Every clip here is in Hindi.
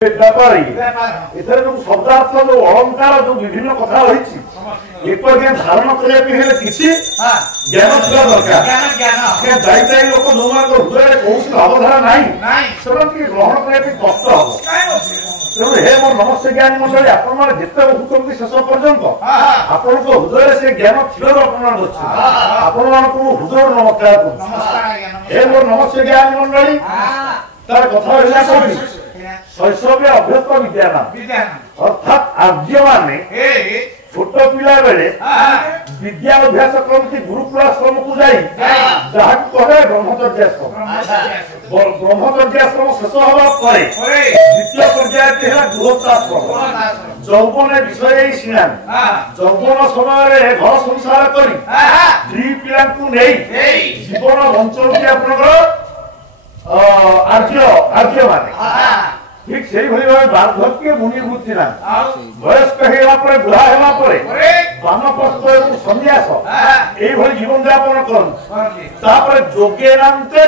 व्यापारी एथरे जो शब्दार्थ जो अलंकार जो विभिन्न कथा रही एक धारण करने किसी ज्ञान था दरकार जाई लोक जो हृदय कौन भावधारा ना से ग्रहण करने कष्ट हम तेणु हे मोर नमस्ते ज्ञान मंडली आपण जिते बसुंट शेष पर्यंत आपण हृदय से ज्ञान थी हृदय नमस्कार हे मोर नमस्ते ज्ञान मंडली तार कथा शैशव अभ्यस्त विद्यान अर्थात आर्य माने छोट पिला बेले विद्या अभ्यास करती गुरुकुलाश्रम को जाई जहाँ कहे ब्रह्मचर्याश्रम ब्रह्मचर्याश्रम शेष हवा द्वितीय पर्याय गृहस्थाश्रम यौवन विषय सीना यौवन समय घर संसार कर स्त्री पिला जीवन बंचुची आर्य माने ठीक से भाई बार्धक्य मुनिवृत्ति ना वयस्क बुढ़ा वानप्रस्थ सन्यास ये जीवन यापन कर जोगेनांते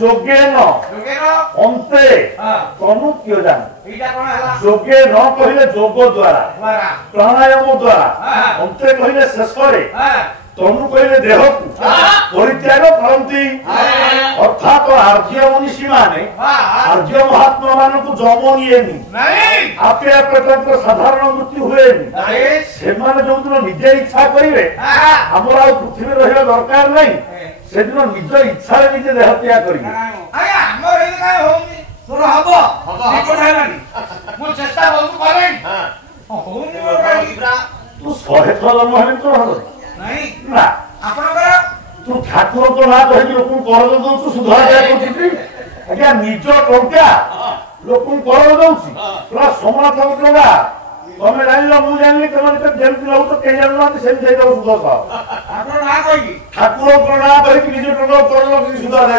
जोगेन अंते तनुक्योजान जोगे न कहले जोग द्वारा प्राणायाम द्वारा अंते कहले शेष तनु कहले देह को परित्याग करती अर्थात आर्य मनीषी माने आर्य महात्मा मान को जम निएनि आपे आपे साधारण मृत्यु हुए से जो दिन निजे इच्छा करेंगे आमर आ पृथ्वी रहा दरकार नहीं से दिन निज इच्छा निजे देह त्याग करेंगे तू 100 थर जन्म है तो ना तू ठाकुर तो ना कह लोक कर दौ सुधार आज्ञा निज टंका लोक कर दौर सोमनाथ टंका तुम जान मुझे जानी तुम जमी लो तो कहीं जानना सेमती सुध ठाकुर ना कह निज टंका कर सुधार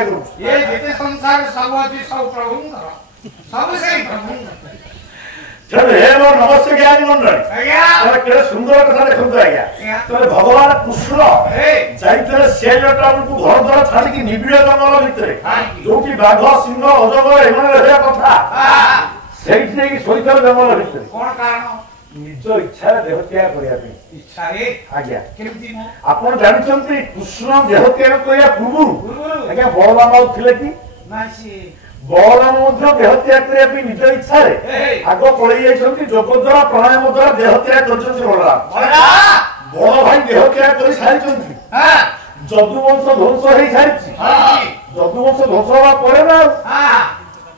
नमस्ते ज्ञान मंडल सुंदर कथा देखो आज्ञा भगवान कृष्ण जाइए से घर द्वारा छाड़ी निबिड़ जंगल भितर जो बाघ सिंह अजगर एम रहा कथा से जंगल भितर निज इच्छा देह त्याग करने आज्ञा आप जानते कृष्ण देह त्याग करने पूर्व आज्ञा बलराम थे कि बलराम देह त्याग करने निज इच्छा आग पड़े जोग द्वारा प्राणायाम द्वारा देह त्याग कर बलराम बड़ भाई देह त्याग कर सारी जदुवंश ध्वंस हो सारी जदुवंश ध्वंस हवा पर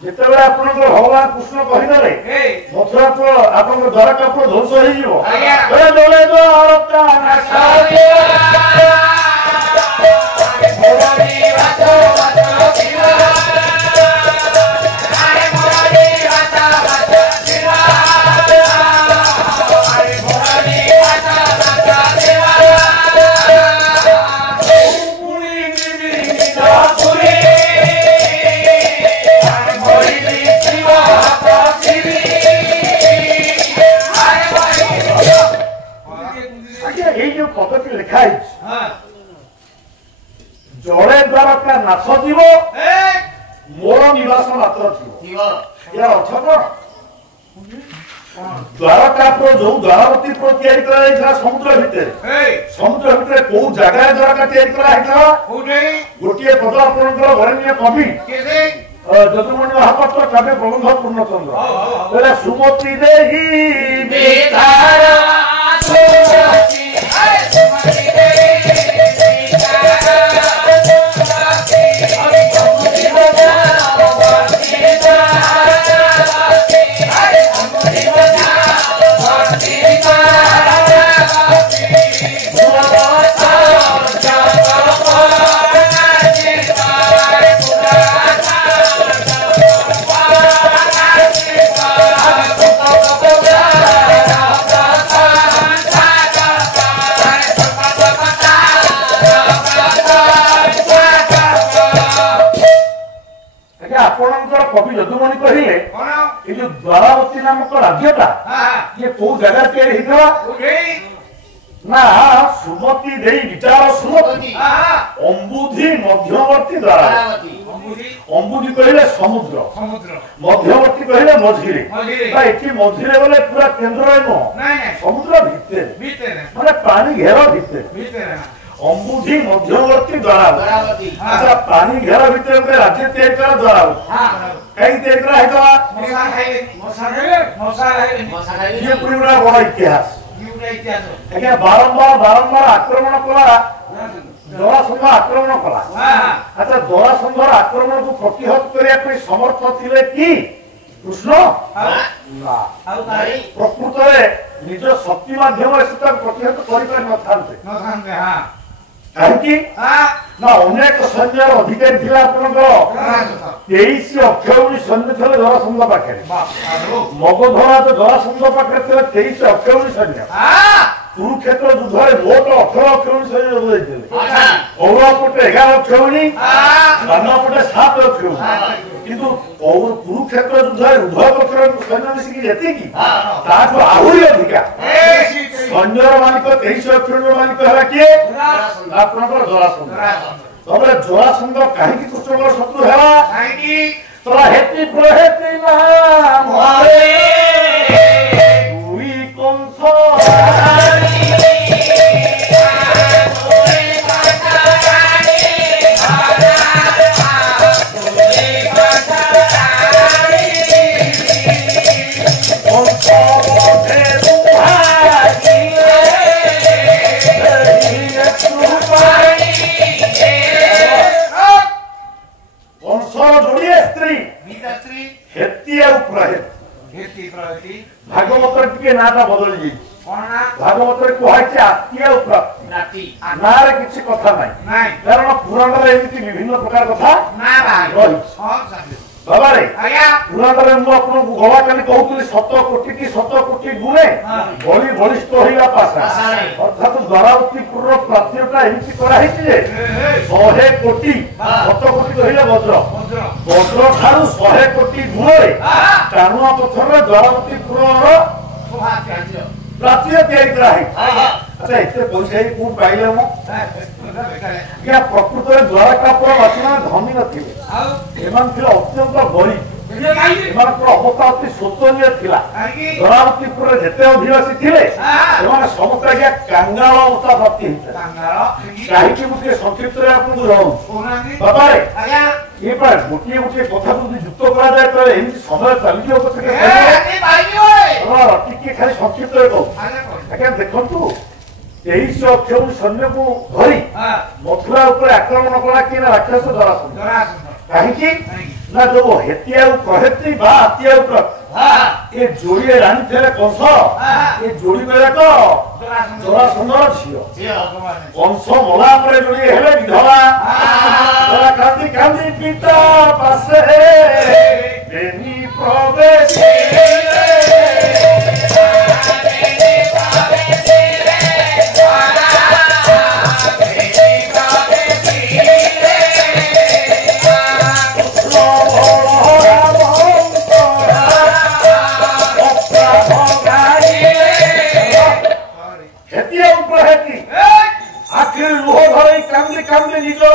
जिते भगवान कृष्ण कहीदे मथुरा आप द्वारकापुर ध्वंस हो लिखाई जड़े द्वारका नाश जीव मोर निवास मात्र यार अर्थ कौन द्वारकापुर जो द्वारावतीपुर या समुद्र भितर कौ जगह द्वारका गोटे पद आपंकर वरण्य कवि जदुमणि महापात्र काव्य प्रबंध पूर्णचंद्र सुमति देही कवि जदुमणि कहले जो द्वारावती नामक राज्यटा ये कौ जगह ना सुमति देई विचार सुमति अंबुधि मध्यवर्ती द्वारावती ଅମ୍ବୁଧି କହିଲେ ସମୁଦ୍ର ମଧ୍ୟବର୍ତ୍ତୀ କହିଲେ ମଝିରେ ଏଠି ମଝିରେ ଗଲେ ପୁରା କେନ୍ଦ୍ରରେ ନୁହଁ ସମୁଦ୍ର ଭିତରେ ମାନେ ପାଣି ଘେର ଭିତରେ ଅମ୍ବୁଧି ମଧ୍ୟବର୍ତ୍ତୀ ଦ୍ୱାରାବତୀ ଆଚ୍ଛା ପାଣି ଘେର ଭିତରେ ଗୋଟେ ରାଜ୍ୟ ତିଆରି କରା ଦ୍ୱାରାବତୀ କାହିଁକି ତିଆରି କରା ହେଇଥିଲା ଇଏ ପୁଣି ଗୋଟେ ବଡ ଇତିହାସ ଆଜ୍ଞା ବାରମ୍ବାର ଆକ୍ରମଣ କଲା ଜରାସନ୍ଧ ଆକ୍ରମଣ କଲା ଆଚ୍ଛା ଜରାସନ୍ଧର ଆକ୍ରମଣକୁ ପ୍ରତିହତ କରିବା ପାଇଁ ସମର୍ଥ ଥିଲେ କି କୃଷ୍ଣ ପ୍ରକୃତରେ ନିଜ ଶକ୍ତି ମାଧ୍ୟମରେ ସେ ତାକୁ ପ୍ରତିହତ କରିପାରି ନଥାନ୍ତେ କାହିଁକି ନା ଅନେକ ସୈନ୍ୟର ଅଧିକାରୀ ଥିଲା ଆପଣଙ୍କର 23 ଅକ୍ଷୌଣୀ ସୈନ୍ୟ ଥିଲେ ଜରାସନ୍ଧ ପାଖରେ ମଗଧରାଜ ଜରାସନ୍ଧ ପାଖରେ ଥିଲେ 23 ଅକ୍ଷୌଣୀ ସୈନ୍ୟ କୁରୁକ୍ଷେତ୍ର ଯୁଦ୍ଧରେ ମୋଟ 18 ଅକ୍ଷୌଣୀ ସୈନ୍ୟ ଯୋଗ ଦେଇଥିଲେ କୌରବ ପଟେ 11 ଅକ୍ଷୌଣୀ ପାଣ୍ଡବ ପଟେ 7 ଅକ୍ଷୌଣୀ କିନ୍ତୁ କୁରୁକ୍ଷେତ୍ର ଯୁଦ୍ଧରେ ଉଭୟ ପକ୍ଷର ସୈନ୍ୟ ମିଶିକି ଯେତିକି ତାଠୁ ଆହୁରି ଅଧିକା ସୈନ୍ୟର ମାଲିକ 23 ଅକ୍ଷୌଣୀର ମାଲିକ ହେଲା କିଏ ଆପଣଙ୍କର ଜରାସନ୍ଧ ତবে ଜରାସନ୍ଧ କାହିଁକି କୃଷ୍ଣଙ୍କର ଶତ୍ରୁ ହେଲା ତୋର ହେତି ପ୍ରହେତି ନା ଦୁଇ କଂସ भागवत टिके नाटा बदली जाई भागवत कहै आत्मीय नारे किसी कथा नहीं कारण पुराण एमती विभिन्न प्रकार कथा बाबा रे पुराण गला काली कहूली 7 कोटी की 7 कोटी गुणे बलि बलिष्ठ होइला पासा अर्थात द्वारावतीपुर प्राचीरटा एमती करा हिची जे 100 कोटी 7 कोटी कहिले वज्र वज्र ठारू 100 कोटी गुणे टाणुआ पत्थर द्वारावतीपुर प्राचीर तैयारी करा है अच्छा इतने पैसा ही कोन पाइले मो या प्रकृत में द्वारकापुर वासिना धनी नथिले एमान थिला अत्यंत गरीब एमान पर अवस्था अति शोचनीय थिला द्वारावतीपुर जेते अधिवासी थिले एमान समस्त आज्ञा कांगाल अवस्था प्राप्ति हिता काहे कि मुझे संक्षिप्त रे आपन को रहू बाबा रे ये पर गोटिए गोटिए कथा যদি যুক্ত করা যায় তাহলে এই সময় চালিয়ে হবে থেকে টিকে খালি সংক্ষিপ্ত রে কও আজ্ঞা দেখন্তু 23 অক্ষৌণী সৈন্যକୁ ধରି ମଥୁରା ଉପରେ ଆକ୍ରମଣ କଲା କି ନା ରାକ୍ଷସ ଜରାସନ୍ଧ କାହିଁକି ନା ଯୋଉ ହେତିଆ ପ୍ରହେତି ବା ଆତିଆ ଏ ଯୋଡ଼ିଏ ରାଣୀ ଥିଲେ କଂସ ଏ ଯୋଡ଼ି ବେଳକ ଜରାସନ୍ଧର ଝିଅ କଂସ ମଲା ପରେ ଯୋଡ଼ିଏ ହେଲେ ବିଧବା କାନ୍ଦି କାନ୍ଦି ପିତା ପାଶେ ବେନି ପ୍ରବେଶ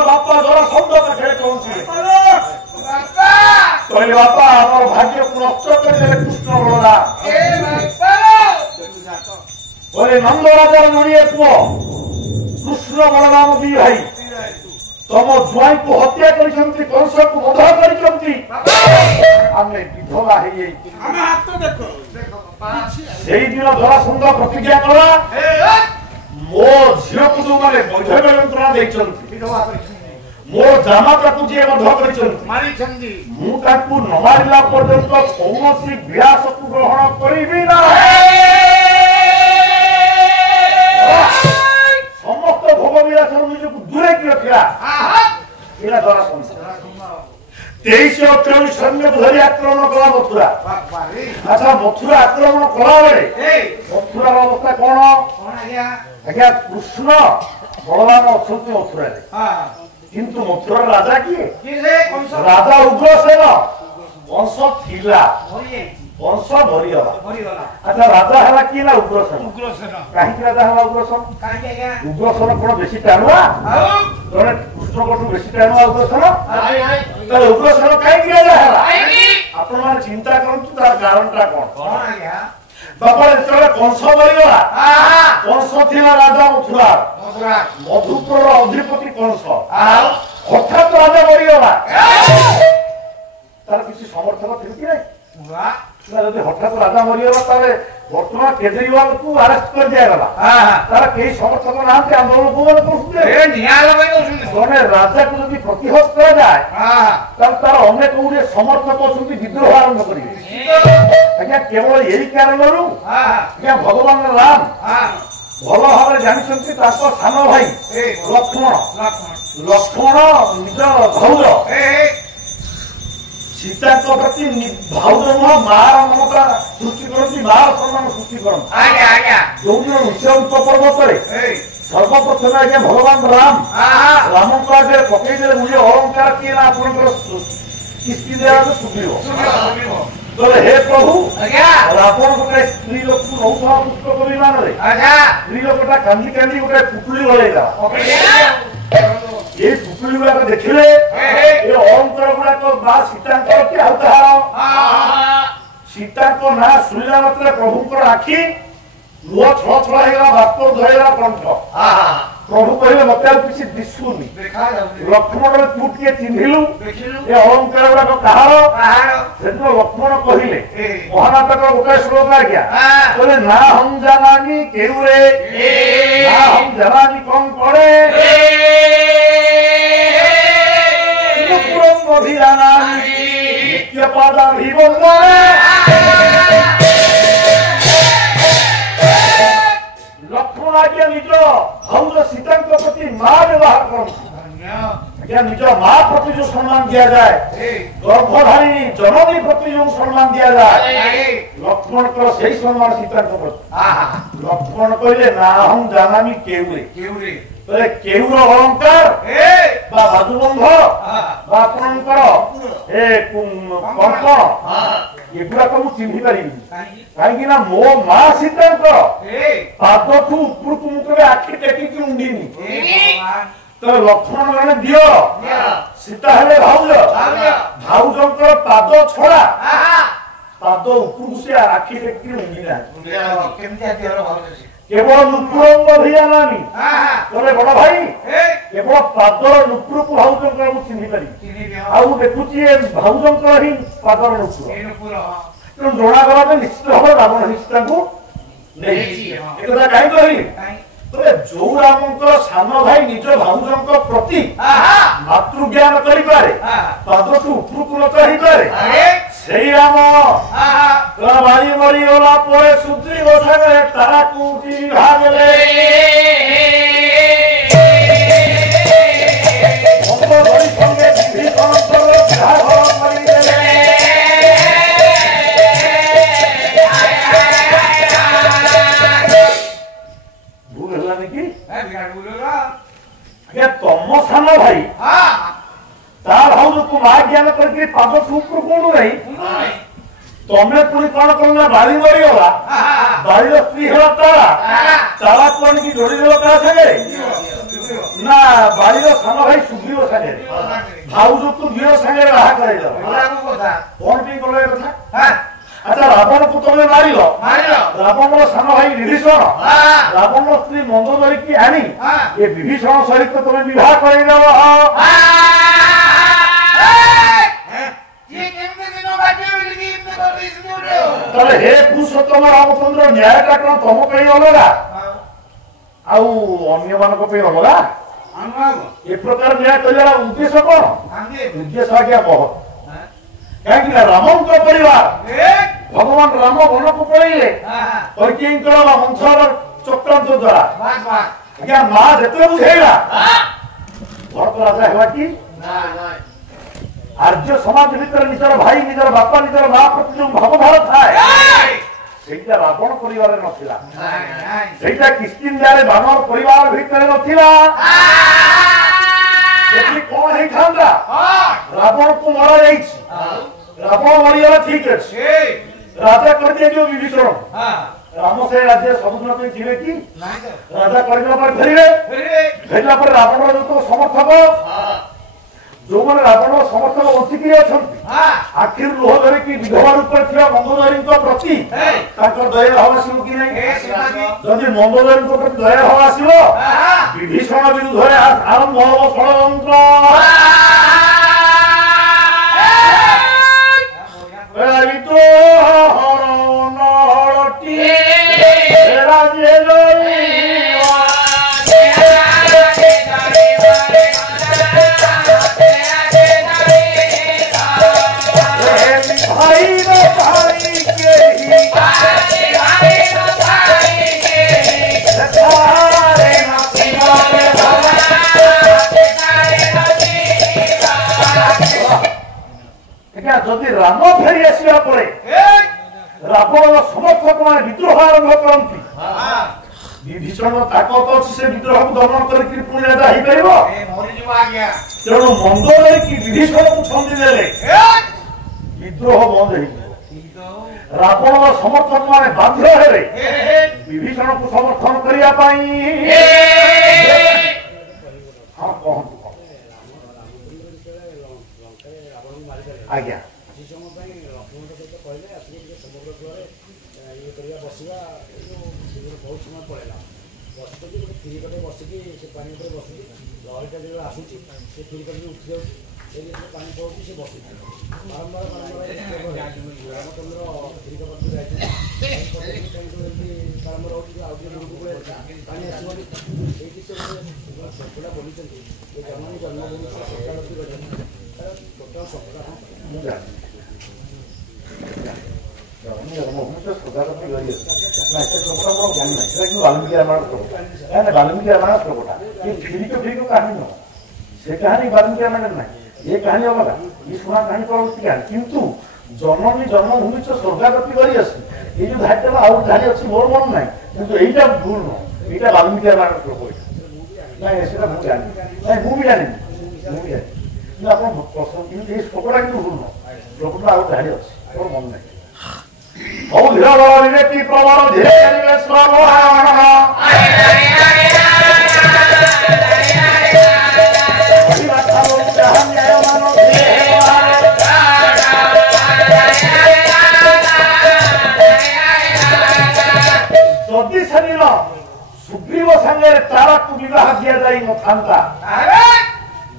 बापा जरासन्ध पाखे कहले बापा आम भाग्य नष्ट कर कृष्ण बलराम नंदराजार जोड़िए पुओ कृष्ण बलराम दी भाई तम जुआई को हत्या करिसंती कंस को वध करिसंती आमे विधवा हे सेही दिन जरासन्ध प्रतिज्ञा कला मो झियो को जो माने वध यंत्रणा दैछंती मो जामाता को जे वध करिसंती मारिसंती मु ताकू न मारिला पर्यंत कौनसी विलास को ग्रहण करिबी ना समस्त भोग विलास निज को दूरे की रखिला एला जरासन्ध 23 अक्षौणी सैन्य धरी आक्रमण कला मथुरा अच्छा मथुरा आक्रमण कला बेले मथुरा अवस्था कौन आज्ञा कृष्ण बलराम अच्छा मथुरा किंतु मथुरा राजा किए राजा उग्रसेन कंस थिला कंस मरीगला अच्छा राजा है कि ना उग्रसेन कहीं राजा है उग्रसेन उग्रसेन कौन बेसी टाणुआ जड़े कृष्ण बेसी टाणुआ उग्रसेन उग्रसेन कहीं राजा है आपण मैंने चिंता करतु तार कारणटा कौन बापा जो कंस मरीगला कंस थिला राजा मथुरा मधुपुर अधिपति कंस हठात राजा मरीगला तार किसी समर्थक थे कि नहीं যদি হঠাৎ রাজা মরিগলা তাহলে বর্তমান কেজরিওয়াল কু আরেস্ট করে দিয়াগলা তারা কেই সমর্থক নাহান্তি আন্দোলন কোন করুছে জনে রাজাকে যদি প্রতিহত করা যায় তাহলে তারা অনেক গুড়িয়ে সমর্থক অଛନ୍ତି বিদ্রোহ আরম্ভ করিবে আজ্ঞা কেবল এই কারণରୁ আজ্ঞা ভগবান রাম ଭଲ ଭାବରେ ଜାଣିଛନ୍ତି ତାଙ୍କ ସାନ ଭାଇ ଲକ୍ଷ୍ମଣ ନିଜ ଭାଉଜ सीता प्रति भाउज मार ममता सृष्टि करती मार सम्मान सृष्टि करती जो ऋष्यंक पर्वत सर्वप्रथम आज्ञा भगवान राम राम को आगे पकईदे मुझे अलंकार किए ना आप किस्ती देवा सुखिब तो हे प्रभु रावण गोटे स्त्री लोक नौथा पुष्पक विमान स्त्री लोकटा कांदी कांदी गोटे पुटुली गलेगा ये पुटुली गुड़ाक देखिले ये अलंकार गुड़ाक बा सीतांकर कि आउ ताहार सीतांकर ना सुनिला मात्र प्रभुंकर आखि लुह छळ छळ हेगा बाप धरेगा कंठ प्रभु कहले मते आ किसी दिसुनी लक्ष्मण तू के चिन्हिलु ये अलंकार गुड़ाक कहार सेतो लक्ष्मण कहले महानाटक गोटे श्लोक आ गया बोले ना हम जानानी केउरे ना हम जानानी कौन करे लक्ष्मण आज्ञा निज भाउज सीता प्रति मां व्यवहार कर निज मां प्रति जो सम्मान दिया जाए गर्भधारिणी जननी प्रति जो सम्मान दिया जाए लक्ष्मण को सही सम्मान सीता प्रति लक्ष्मण कहले ना हम जानामी केउरे केउर अलंकार बाजुबंध आपणकर कंकण एगुड़ाक मुझे चिन्हि पारि कहीं मो मां सीता पादठू उपरक मुझे आखि टेकिकी उंडीनी तो लक्ष्मण जने दियो सीता हेले भाउज भाउजंकर पाद छड़ा पाद उपरक से आखि टेकिकी उंडी केवल नुपुरंग भियानानी तोरे बड़ भाई केवल पादर नुपुर को भाउजंकर मु चिन्हि पारि आउ देखुची ए भाउजंकर ही पादर नुपुर तो जोड़ा गला निश्चित भाव रावण निष्ठा को नहीं एकदा काई कहि तोरे जो रामंकर सान भाई निज भाउजंकर प्रति मातृ ज्ञान करि पारे पादठू उपरु को चढ़ी पारे सेई राम तोरा बारी मरी होला परे सुद्री गोसागे तारा कुटी भागले मंगो बड़ी संगे भी कंतर झाघर करी देले भूल होला नेकी विराट बोलला के तम सान भाई तार भाउज को मां ज्ञान करके पाद ऊपर कोण नहीं तमे पुणी कौन करना बारी मरी होला बारी स्त्री होला तारा कौन की जोड़ी देला ता संगे ना बारी सान भाई सुग्रीव संगे भाउज को दियो संगे रहा करे कौन भी करे कथा अच्छा रावण को तमे मारिलो रावण सान भाई विभीषण रावण स्त्री मंदोदरी की आनी ये विभीषण सहित तमे विवाह करे दबो तले हे पुरुषोत्तम रामचंद्र न्यायटा कौन तुम पे अलगा आउ अन्य मानक पे अलगा ए प्रकार न्याय करिया उद्देश्य कौन उद्देश्य आज्ञा बहुत कहीं रामन को परिवार भगवान राम वन को पड़े कैकेयींकर मंथर चक्रांत द्वारा आज्ञा मां जेते बुझेगा भरत राजा हेबा कि आर्य समाज भीतर निजर भाई निजर बापा निजर मां प्रति जो भावधारा थाए सेटा रावण परिवार नथिला सेटा किष्किंधा रे बानर परिवार भीतर नथिला सेठी कोन हे थांदा रावण को मरा जाईछि रावण मरिया ठीक अछि राजा कर दिए जो विभीषण राम से राज्य समुद्र पे जीवे की राजा करला पर फेरला पर रावण जो समर्थक जो मैंने रावण समर्थक बसिकी आखिर लुह धरिकी विधवा रूप मंदोदरी प्रति दया भाव आसो कि जदि मंदोदरी प्रति दया भाव आसो विभीषण विरुद्ध आरंभ हम षड्यंत्र जदि राम फेरी आसवा पड़े रावण समर्थक मैंने विद्रोह आरंभ करती विभीषण ताकत अच्छी से विद्रोह को दमन करके पुणी राजा हो पार तेणु मंदोदरी की विभीषण को छंदी देले विद्रोह बंद हो रावण समर्थक मैंने बाध्य हेले विभीषण को समर्थन करने हाँ कहतु आज्ञा बहुत समय पड़ेगा बस फिरिकटे बसिकी से पानी बसिकी लहरीटा जो आसूसी से फिरिकटे उठी जाऊँगी पानी पड़ुची से बस बारंबार रामचंद्र फिरिक बारंबार पानी आसबनी ये सपटा बोली जननी जन्मभूमि टोटाल सपटा वाल्मीकि रामायण प्रभुटा ये फिरिक कहानी नुह से कहानी वाल्मीकि रामायण ना ये कहानी अलग ये शुणा कहानी परवर्ती कहानी किंतु जननी जन्मभूमि स्वर्गागति कर ये जो धारी आउ धारी अच्छी मोर मन ना किंतु यहीटा भूल नुह यहाँ वाल्मीकि रामायण प्रभु ना से मुझे जानी आप श्लोकटा कि भूल नुह श्लोकटा आउ धारी अच्छी मोर मन ना प्रमाण धीरे जदि से दिन सुग्रीव सांगे तारा को विवाह दि जाई न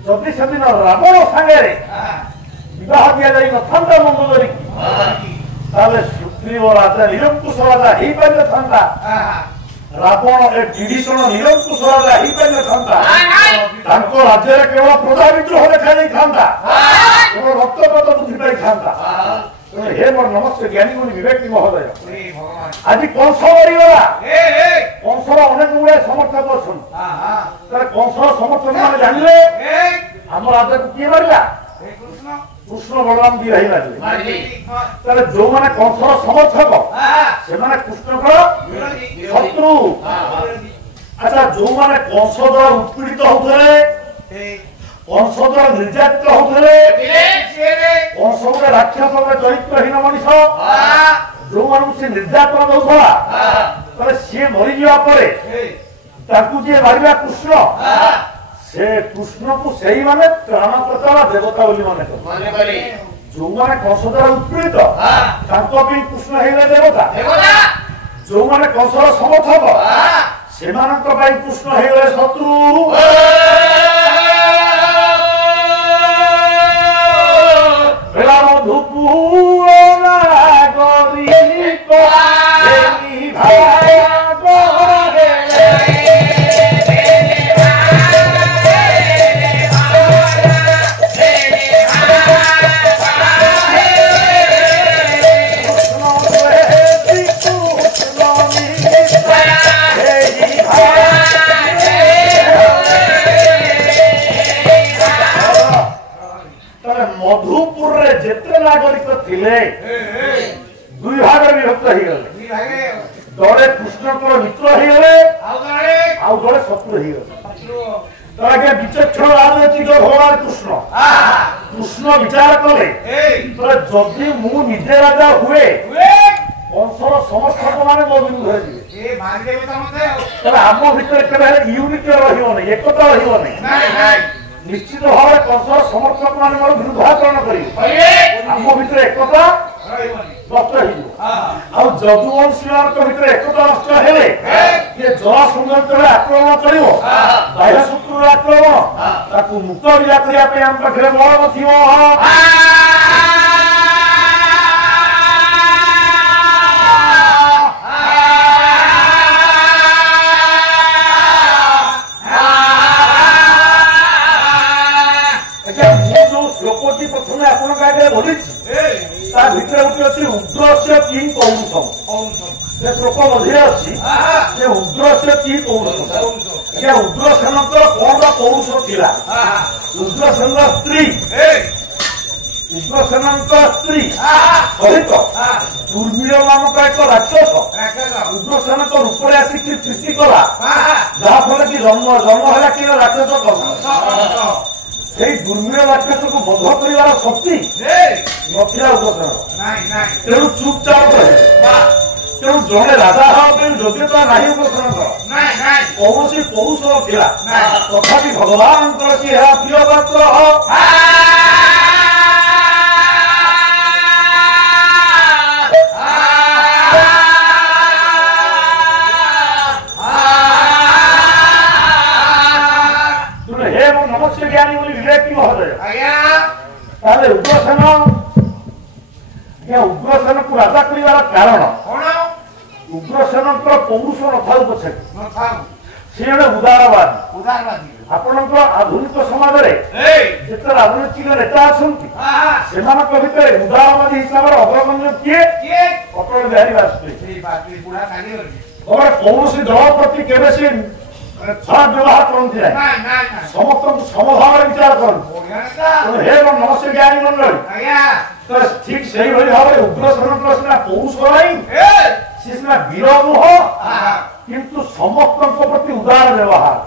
जदि से दिन रावण सांगे विवाह दि जाई न मंदोदरी सुग्रीव राजा निरंकुश राजा हो पारिथा रावण ए विभीषण निरंकुश राजा हो पारिथा राज्य केवल प्रजा विद्रोह देखा केवल रक्तपात बुद्धि पाई हे मोर नमस्ते ज्ञानी गुणी विवेक महोदय आज कंस मरीगला कंसर अनेक गुड़े समर्थक अच्छा कंसर समर्थक मैंने जानले आम राजा को किए मारा कृष्ण बलराम दी भाई मारे जो मैंने कंसर समर्थक से कृष्ण शत्रु अच्छा जो मैंने कंस द्वारा उत्पीड़ित होते कंस द्वारा निर्यातित होते कंस गोटे राक्षस गोटे चरित्रहीन मनीष जो मान से निर्यातन दौला सी मरी जावा मारिया कृष्ण से कृष्ण को सही माने त्राणकर्ता देवता बोली माने जो मैंने कंस द्वारा उत्पीड़ित कृष्ण है देवता जो मैंने कंसर समर्थक से कृष्ण है शत्रु मधुपुर जिते नागरिक थिले दुई भाग विभक्त हो गले दड़े कृष्ण मित्र हो गले आउ दड़े शत्रु हो गले विचक्षण राजनीतिक भगवान कृष्ण कृष्ण विचार कले जदि मु निजे राजा हुए कंसर समर्थक माने मो विरुद्ध ए मारी देबे त मते तबे आम भितर केबे यूनिटी रहिबो नै एकता रहिबो नै निश्चित भाव कंसर समर्थक माने मोर विरुद्धाचरण करिवे आम भितर एकता नष्ट हो जदुवंशी भितर एकता नष्ट हेले ये जरासंध आक्रमण कर बाह्य शत्रु आक्रमण मुकाबला करने आम पाखे बल नथिबो श्लोकटी प्रथम आपण आगे बोली भितर गोटे अच्छी उग्र से किं पौरुषम से श्लोक मध्य अच्छी उग्र से कि पौरुषम उग्रसेन कौन पौरुष थिला उग्रसेन स्त्री उग्रसेन स्त्री सहित दुर्मिळ नामक एक राक्षस उग्रसेन रूप आसिक सृष्टि कला जहाँ फल कि जन्म है कि राक्षस से दुर्मिळ राक्षस को बध कर शक्ति नथिला उग्रसेन तेणु चुपचाप रहे तेणु जड़े राजा हाँ योग्यता ना उग्रसेन कौन पौरुष ना तथापि भगवान प्रिय पात्र नमस्य ज्ञानी बोली विवेक महोदय उग्रसेन उग्रसेन को राजा कर कारण उग्रसेन पौरुष न पछे सी जड़े उदारवादी आपण आधुनिक समाज जिते राजनैतिक नेता अच्छा भितर उदारवादी हिसाब से अग्रगण्य किए अटल बिहारी वाजपेयी कौन दल प्रति केवे सी खराब व्यवहार करते समस्त समभाव विचार करते हे नमस्य ज्ञानी मंडल ठीक से ही भाव उग्रसेन सीना पौरुष सी सीना वीर नुह किंतु समस्त प्रति उदार व्यवहार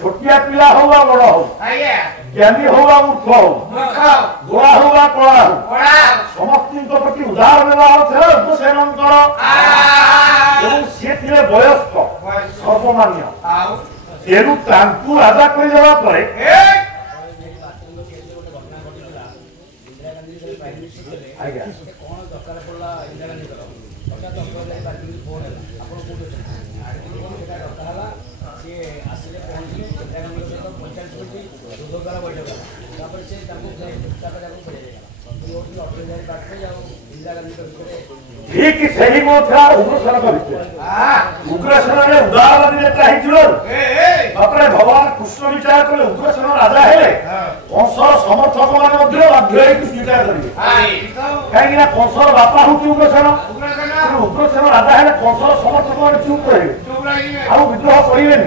छोटिया पिला हो बड़ हो ज्ञानी हो मूर्ख हो गोला हो कला हो समस्त प्रति उदार व्यवहार थे उग्रसेन सी थे वयस्क सर्वमान्य तेणु राजा कर ठीक से ही उग्रसेन उग्रसेन उदारवादी नेता होते भगवान कृष्ण विचार कले उग्रसेन राजा है कंसर समर्थक मैंने बाध्य स्वीकार करेंगे कहीं कंसर बापा हूँ उग्रसेन उग्रसेन राजा है कंसर समर्थक मैंने चुप रहे आउ विद्रोह करेंगे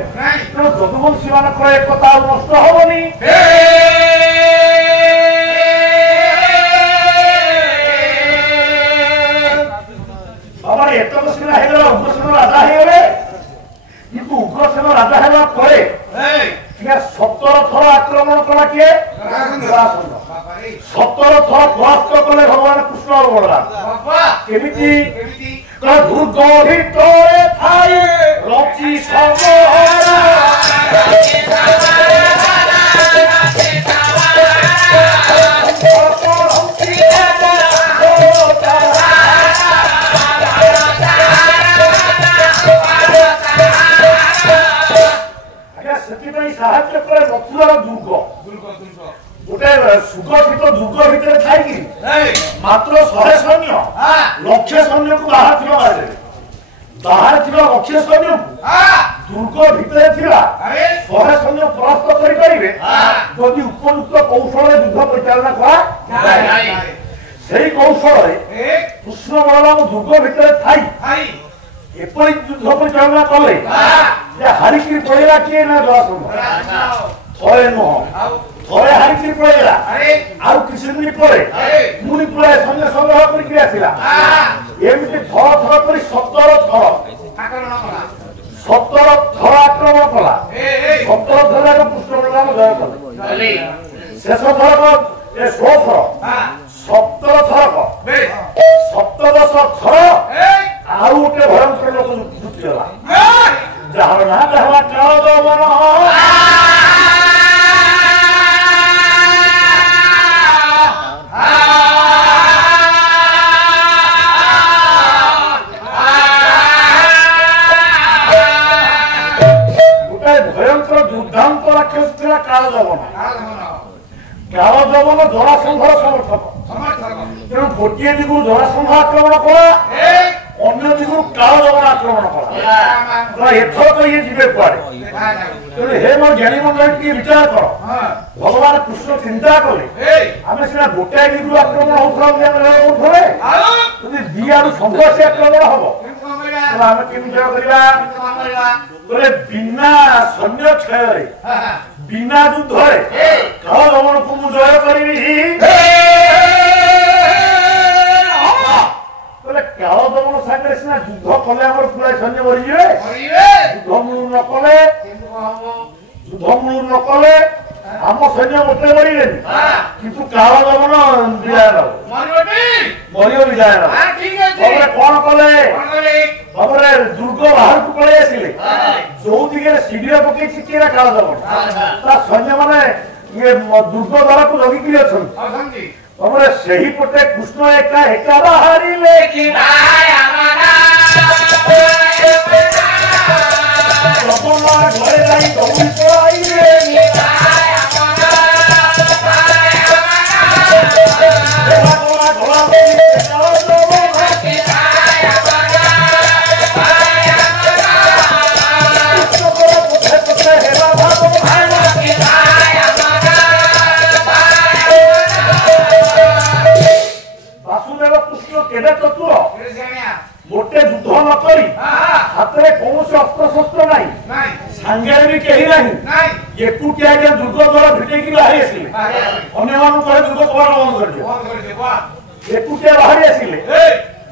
तेणु जदुवंशी मान एकता नष्ट हेनी एतक सीना उग्रसेन राजा किंतु उग्रसेन राजा है 17 थर आक्रमण कला किए 17 थर परास्त कले भगवान कृष्ण और बलराम केमिति दुर्ग भितरे थाई रचि साहाय्य करे मथुरार दुर्ग गोटे सुगठित दुर्ग भितर थी मात्र 100 सैन्य लक्ष्य सैन्य को बाहर लक्ष्य सैन्य दुर्ग भितर 100 सैन्य परास्त करेंगे जदि उपयुक्त कौशल युद्ध परिचालना करा से कौशल कृष्ण बलराम दुर्ग भितर थी एपरी युद्ध परिचालना कले हारिकी पड़ेगा किए ना जरासंध थरे नुह थरे हारिकी पड़ेगा आउ किसी दिन पर पुणी पड़े सैन्य संग्रह करमती थर थर कर 17 थर आक्रमण कला 17 थर कृष्ण बलराम जय कले शेष थर 16 थर 17 थर 17 थर ଗୋଟିଏ ଦିଗରୁ ଜରାସନ୍ଧ ଆକ୍ରମଣ କଲା ଅନ୍ୟ ଦିଗରୁ କାଳ ଦମନ ଆକ୍ରମଣ କଲା ଏଥର ତ ଇଏ ଯିବେ କୁଆଡେ ତେଣୁ ହେ ମୋ ଜ୍ଞାନୀ ମଣ୍ଡଳୀ ଟିକେ ବିଚାର କର ଭଗବାନ କୃଷ୍ଣ ଚିନ୍ତା କଲେ ଆମେ ସିନା ଗୋଟାଏ ଦିଗରୁ ଆକ୍ରମଣ ହଉଥିଲା ବୋଲି ଆମେ ଉଠରେ ଯଦି ଦି ଆଡୁ ସଂଘର୍ଷ ଆକ୍ରମଣ ହବ ଆମେ କେମିତି ଜୟ କରିବା କହିଲେ ବିନା ସୈନ୍ୟ କ୍ଷୟରେ ବିନା ଯୁଦ୍ଧରେ କାଳ ଦମନକୁ ମୁଁ ଜୟ କରିବି କାଳ ଦମନ ସାଙ୍ଗରେ ସିନା ଯୁଦ୍ଧ କଲେ ଆମର ପୁରା ସୈନ୍ୟ ମରିଯିବେ ଯୁଦ୍ଧ ମୂଳରୁ ନ କଲେ ଆମ ସୈନ୍ୟ ଗୋଟେ ମରିବେନି କିନ୍ତୁ କାଳ ଦମନ ବିଦାୟ ନବ ମରିବ ବିଦାୟ ନବ କଣ କଲେ ତାପରେ ଦୁର୍ଗ ବାହାରକୁ ପଳେଇ ଆସିଲେ ଯୋଉ ଦିଗରେ ଶିବିର ପକେଇଛି କିଏ କାଳ ଦମନ ତା ସୈନ୍ୟ ମାନେ ଇଏ ଦୁର୍ଗ ଦ୍ୱାରକୁ ଜଗିକିରି ଅଛନ୍ତି ତମରେ ସେହିପଟେ କୃଷ୍ଣ ଏକା ଏକା ବାହାରିଲେ ଘରେ ଯାଇ ଦୌଡ଼ି ପଳାଇଲେ गोटे युद्ध न करी हाथ में कौन अस्त्र शस्त्र ना सांगे भी कहीं ना एकुटिया दुर्ग द्वारा भिटेकी बाहरी आसिले अन्य दुर्ग कबाड़ बंद कर एकुटिया बाहरी आसिले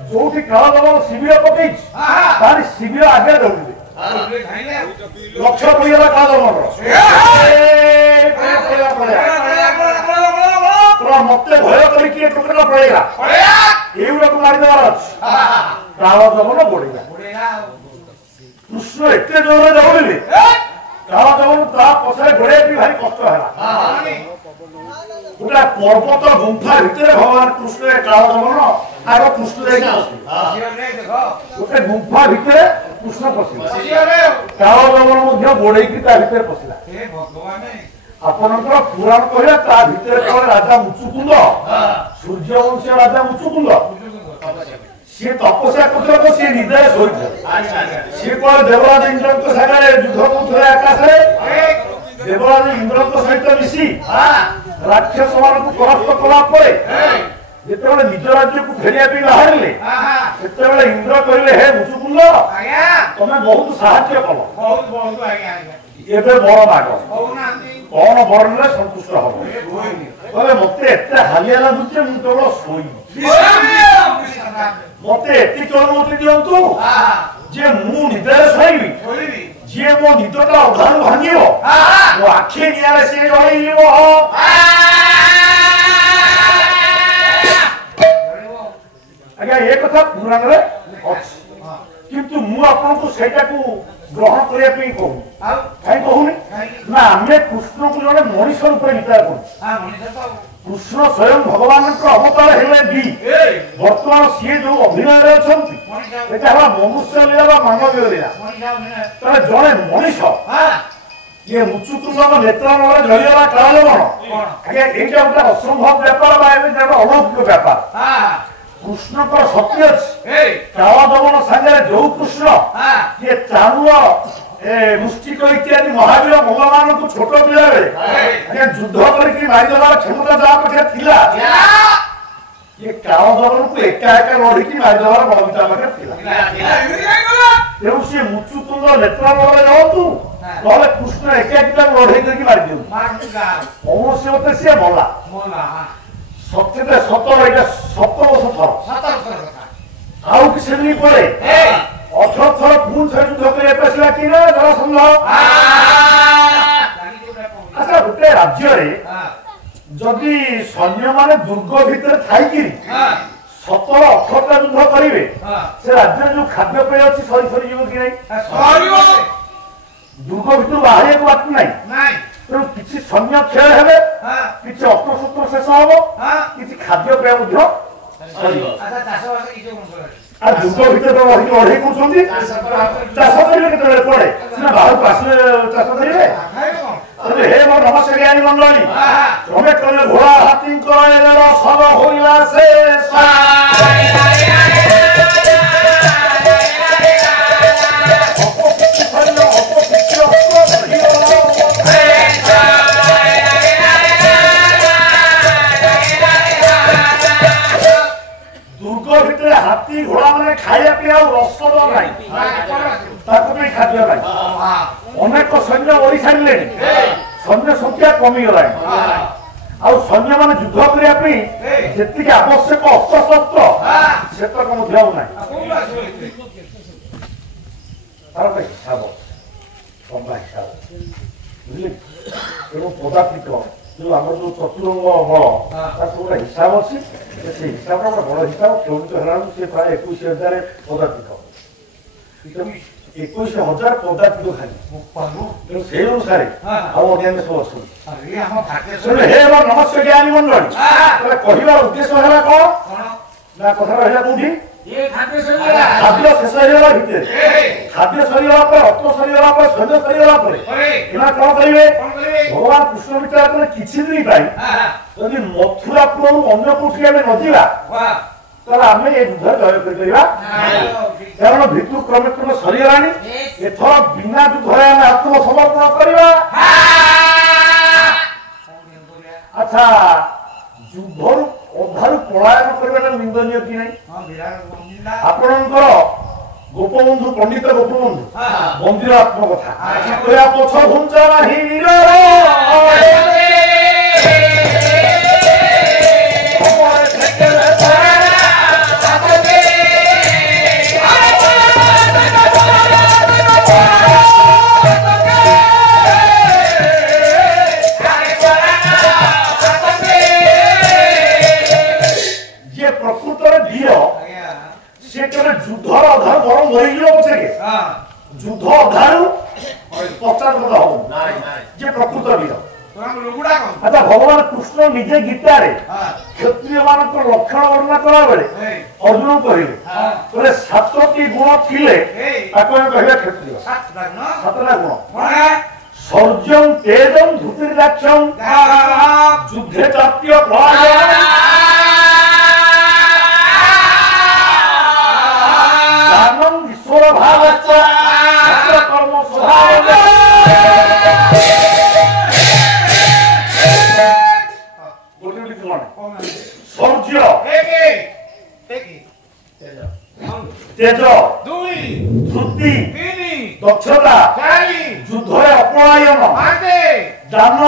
जो काल दमन शिविर पकई तार शिविर आगे दौड़े लक्ष्य पड़गला काल दमन मत भय करके टोकरा पड़ेगा एगुड़ा को मारिदेवार अच्छे काल दमन बढ़ेगा कृष्ण एत जोर दौड़े काल दमन पछे गोड़े भारी कष्ट है गोटे पर्वत गुंफा भितर भगवान कृष्ण काल दमन आग कृष्ण गोटे गुंफा भितर कृष्ण पशिला काल दमन गोड़े पशिला आपणकर पुराण कहला ता भितर कले राजा मुचुकुंद सूर्यवंशी राजा मुचुकुंद सी तपस्या करथला तो सी निदय होइछ सी कोन देवराज इंद्र को सागरे युद्ध करथले आकाश रे देवराज इंद्र को सहित मिसी राक्षस मान को परास्त कला परे जेतेबेले निज राज्य को फेरिया पे बाहरले सेतेबेले इंद्र कहले हे मुचुकुंद आज्ञा तमे बहुत सहाय्य कलो बहुत बहुत आज्ञा एबे बड़ माग कौन बरन संतुष्ट हम कहले मत एत हालिया लगुचे मु केवल सोई मत एति अनुमति दिंतु जे मु निदर सोईबी जे मो निदटा अधान भांगियो मो आखि नियारे से जळीबो आज्ञा ए कथा पुराण रे अछि किंतु मु आपन को सेटा को ग्रहण करने कहूँ कहीं कहूनी ना आम कृष्ण को जो मनीष रूप विचार कर कृष्ण स्वयं भगवान अवतार हेले भी बर्तमान सी जो अभिनय अच्छा मनुष्य लीला मानवीय लीला तेरे जड़े मनीष ये मुचुकुंद नेत्र झड़गला काल आज्ञा ये असंभव व्यापार अलौकिक व्यापार कृष्ण को शक्ति अच्छे काल दमन सागर जो कृष्ण ये चाणुर मुष्टिक इत्यादि महावीर भगवान को छोट पिला युद्ध करके मारिदेवार क्षमता जहाँ पाखे थिला ये काल दमन को एका एका लड़की मारिदेवार बलमिता पाखे थिला तेणु सी मुचुकुंद नेत्र जातु ना कृष्ण एका एका लड़े करके मारी दियो कौन से मत सी भला सत्य सतर ये 7 वर्ष थर आउ किसी नहीं पड़े 18 थर पुणी थे युद्ध करला कि जरासंध अच्छा गोटे राज्य जदि सैन्य मान दुर्ग भितर थी 17-18 युद्ध करेंगे से राज्य जो खाद्य पेय अच्छी सरी सरी जीव कि नहीं दुर्ग भितर बाहर बात नहीं तेणु किसी सैन्य क्षय हे किसी अस्त्रशस्त्र शेष हम किसी खाद्य पेय दुर्ग भितर लड़े कर चाष करेंगे पड़े सीना बाहर को आसले चाष करेंगे हे मोर नमस्कार ज्ञानी मंडली तमें कहले घोड़ा हाथी सब होइला से ଯୁଗ ଭିତରେ ହାତୀ ଘୋଡ଼ା ମାନେ ଖାଇବା ପିଇବା ରସଦ ନାହିଁ ତାକୁ ପାଇଁ ଖାଦ୍ୟ ନାହିଁ ଅନେକ ସୈନ୍ୟ ଓଡ଼ି ସାରିଲେଣି ସୈନ୍ୟ ସଂଖ୍ୟା କମିଗଲାଣି ଆଉ ସୈନ୍ୟ ମାନେ ଯୁଦ୍ଧ କରିବା ପାଇଁ ଯେତିକି ଆବଶ୍ୟକ ଅସ୍ତ୍ରଶସ୍ତ୍ର ସେତକ ମଧ୍ୟ ଆଉ ନାହିଁ ତାର ଗୋଟେ ହିସାବ ଲମ୍ବା ହିସାବ ବୁଝିଲେ ତେଣୁ ପଦାତିକ ଯୋଉ ଆମର ଯୋଉ ଚତୁରଙ୍ଗ ବଳ ତାର ସବୁ ଗୋଟେ ହିସାବ ଅଛି ସେ ହିସାବଟା ଗୋଟେ ବଡ ହିସାବ କେଉଁଠି ହେଲାରୁ ସେ ପ୍ରାୟ 21,000 ପଦାତିକ 21,000 ପଦାତିକ ଖାଲି ତେଣୁ ସେଇ ଅନୁସାରେ ଆଉ ଅନ୍ୟାନ୍ୟ ସବୁ ଅଛନ୍ତି ହେ ମୋର ନମସ୍ୟ ଜ୍ଞାନୀ ମଣ୍ଡଳୀ କହିବାର ଉଦ୍ଦେଶ୍ୟ ହେଲା କଣ ନା କଥା ରହିଲା କୋଉଠି ଖାଦ୍ୟ ଶେଷ ହେଇଗଲା ଭିତରେ ଖାଦ୍ୟ ସରିଗଲା ପରେ ଅର୍ଥ ସରିଗଲା ପରେ ସୈନ୍ୟ ସରିଗଲା ପରେ ଏମାନେ କଣ କରିବେ ଭଗବାନ କୃଷ୍ଣ ବିଚାର କିଛି ଦିନ ପାଇଁ ଯଦି ମଥୁରାପୁରରୁ ଅନ୍ୟ କୋଉଠି ଆମେ ନ ଯିବା ତାହେଲେ ଆମେ ଏ ଯୁଦ୍ଧ ଜୟ କରିପାରିବା କାରଣ ଭିତରୁ କ୍ରମେ କ୍ରମେ ସରିଗଲାଣି ଏଥର ବିନା ଯୁଦ୍ଧରେ ଆମେ ଆତ୍ମସମର୍ପଣ କରିବା ଆଚ୍ଛା ଯୁଦ୍ଧରୁ ଅଧାରୁ ପଳାୟନ କରିବାଟା ନିନ୍ଦନୀୟ କି ନାହିଁ ଆପଣଙ୍କର ଗୋପବନ୍ଧୁ ପଣ୍ଡିତ ଗୋପବନ୍ଧୁ ମନ୍ଦିରାତ୍ମ କଥା ପଛ ଘୁଞ୍ଚ ନାହିଁ ଯୁଦ୍ଧର ଅଧାରୁ ବରଂ ମରିଯିବ ପଛକେ ଯୁଦ୍ଧ ଅଧାରୁ ପଶ୍ଚାତପଦ ହବ ଯେ ପ୍ରକୃତ ବୀର ଆଚ୍ଛା ଭଗବାନ କୃଷ୍ଣ ନିଜେ ଗୀତାରେ କ୍ଷତ୍ରିୟ ମାନଙ୍କର ଲକ୍ଷଣ ବର୍ଣ୍ଣନା କଲା ବେଳେ ଅର୍ଜୁନ କହିଲେ 7ଟି ଗୁଣ ଥିଲେ ତାକୁ ଆମେ କହିବା କ୍ଷତ୍ରିୟ 7ଟା ଗୁଣ ଶୌର୍ଯ୍ୟଂ ତେଜଂ ଧୃତିର୍ଦାକ୍ଷଂ ଯୁଦ୍ଧେ ଚାପ୍ୟ ଈଶ୍ୱର ଭାବ କର୍ମ ସ୍ୱଭାବ ଶୌର୍ଯ୍ୟ ତେଜ ଧୃତି ଦକ୍ଷତା ଯୁଦ୍ଧରେ ଅପଳାୟନ ଦାନ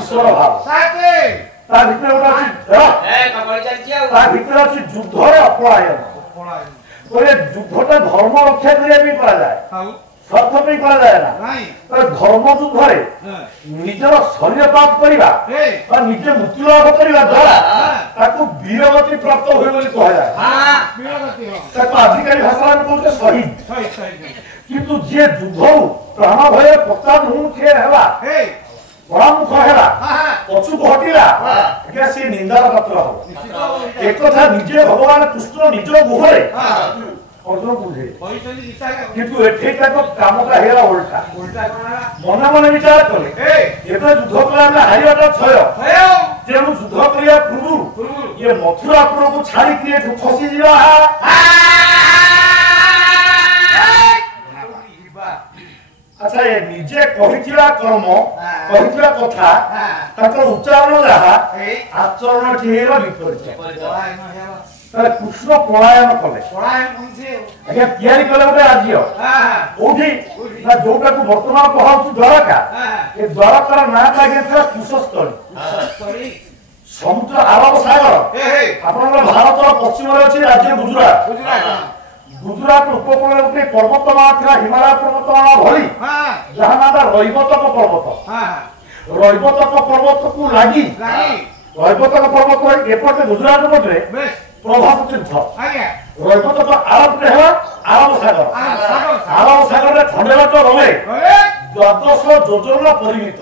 ଈଶ୍ୱର ଭାବ ତା ଭିତରେ ଅଛି ଯୁଦ୍ଧରେ ଅପଳାୟନ ଯୁଦ୍ଧଟା ଧର୍ମ ରକ୍ଷା କରିବା ପାଇଁ କରାଯାଏ ସ୍ୱାର୍ଥ ପାଇଁ କରାଯାଏ ନା ଧର୍ମ ଯୁଦ୍ଧରେ ନିଜର ଶରୀରପାତ କରିବା ବା ନିଜେ ମୃତ୍ୟୁଲାଭ କରିବା ଦ୍ୱାରା ତାକୁ ବୀରଗତି ପ୍ରାପ୍ତ ହୁଏ ବୋଲି କୁହାଯାଏ ତାକୁ ଆଜିକାଲି ଭାଷାରେ ଆମେ କହୁଛେ ଶହୀଦ କିନ୍ତୁ ଯିଏ ଯୁଦ୍ଧରୁ ପ୍ରାଣ ଭୟରେ ପଶ୍ଚାଦମୁଖ ହେଲା ପରାମୁଖ ହେଲା ପଛୁକୁ ହଟିଲା ଆଜ୍ଞା ସେ ନିନ୍ଦାର ପାତ୍ର ହବ ଏକଥା ନିଜେ ଭଗବାନ କୃଷ୍ଣ ନିଜ ମୁହଁରେ ଅର୍ଜୁନ ବୁଝେ କିନ୍ତୁ ଏଠି ତାଙ୍କ କାମଟା ହେଇଗଲା ଓଲଟା ମନେ ମନେ ବିଚାର କଲେ ଏବେ ଯୁଦ୍ଧ କଲେ ଆମେ ହାରିବାଟା ଥୟ ତେଣୁ ଯୁଦ୍ଧ କରିବା ପୂର୍ବରୁ ଇଏ ମଥୁରାପୁରକୁ ଛାଡ଼ିକି ଏଠୁ ଖସିଯିବା ଆଚ୍ଛା ଏ ନିଜେ କହିଥିବା କର୍ମ କହିଥିବା କଥା ତାଙ୍କର ଉଚ୍ଚାରଣ ଯାହା ଆଚରଣ ଠିକ ବିପରୀତ ତାହେଲେ କୃଷ୍ଣ ପଳାୟନ କଲେ ଆଜ୍ଞା ତିଆରି କଲେ ଗୋଟେ ରାଜ୍ୟ କୋଉଠି ନା ଯୋଉଟାକୁ ବର୍ତ୍ତମାନ କୁହାଉଛି ଦ୍ୱାରକା ଏ ଦ୍ୱାରକାର ନାଁଟା ଆଜ୍ଞା ଥିଲା କୁଶସ୍ଥଳୀ ସମୁଦ୍ର ଆରବ ସାଗର ଆପଣଙ୍କର ଭାରତର ପଶ୍ଚିମରେ ଅଛି ରାଜ୍ୟ ଗୁଜୁରାଟ ଉପକୂଳରେ ଗୋଟେ ପର୍ବତମାଳା ଥିଲା ହିମାଳୟ ପର୍ବତମାଳା ଭଳି ଯାହା ନାଁଟା ରୈବତକ ପର୍ବତ ରୈବତକ ପର୍ବତକୁ ଲାଗି ରୈବତକ ପର୍ବତ ଏପଟେ ଗୁଜୁରାଟ ପଟରେ ପ୍ରଭାତ ତୀର୍ଥ ରୈବତକ ଆରବରେ ହେଲା ଆରବ ସାଗରରେ ଖଣ୍ଡେବାଟ ରହେ 12 ଯୋଜନ ପରିମିତ